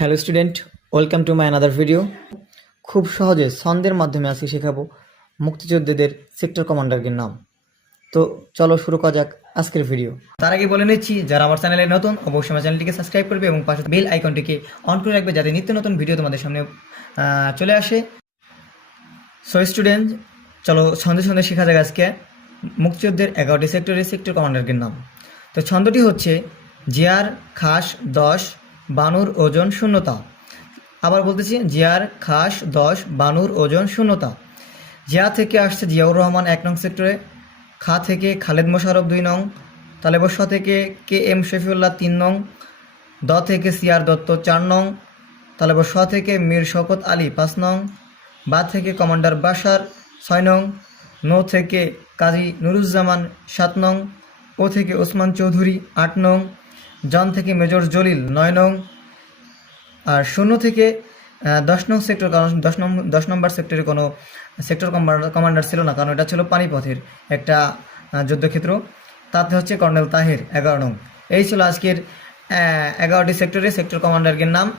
Hello student, welcome to my another video. খুব সহজে ছন্দের মাধ্যমে আজকে শেখাবো মুক্তিযোদ্ধাদের সেক্টর কমান্ডারদের নাম। তো চলো শুরু করা যাক আজকের ভিডিও। তার আগে বলে নিচ্ছি, যারা আমার চ্যানেলে নতুন অবশ্যই আমার চ্যানেলটিকে সাবস্ক্রাইব করবে এবং পাশে বেল আইকনটিকে অন করে রাখবে যাতে নিত্য নতুন ভিডিও তোমাদের সামনে চলে আসে। সো স্টুডেন্ট, চলো ছন্দে ছন্দে শেখা যাক আজকে মুক্তিযুদ্ধের 11টি সেক্টরের সেক্টর কমান্ডারদের নাম। তো ছন্দটি হচ্ছে জিয়ার খাস 10, বানুর ওজন শূন্যতা। আবার বলতেছি, জিয়ার খাস 10, বানুর ওজন শূন্যতা। জিয়া থেকে আসছে জিয়াউর রহমান 1 নং সেক্টরে, খা থেকে খালেদ মোশাররফ 2 নং, তালেবস থেকে কে এম শফিউল্লাহ 3 নং, দ থেকে সিআর দত্ত 4 নং, তালেবস থেকে মীর শওকত আলী 5 নং, বা থেকে কমান্ডার বাশার 6 নং, নো থেকে কাজী নুরুজ্জামান 7 নং, ও থেকে ওসমান চৌধুরী 8 নং, জন থেকে মেজর জলিল 9 নং, আর 0 থেকে 10 নং সেক্টর, কারণ 10 নম্বর সেক্টরে কোনো সেক্টর কমান্ডার ছিল না, কারণ এটা ছিল পানিপথের একটা যুদ্ধক্ষেত্র। তাতে হচ্ছে কর্নেল তাহের 11 নং। এই ছিল আজকের 11টি সেক্টরে সেক্টর কমান্ডারের নাম।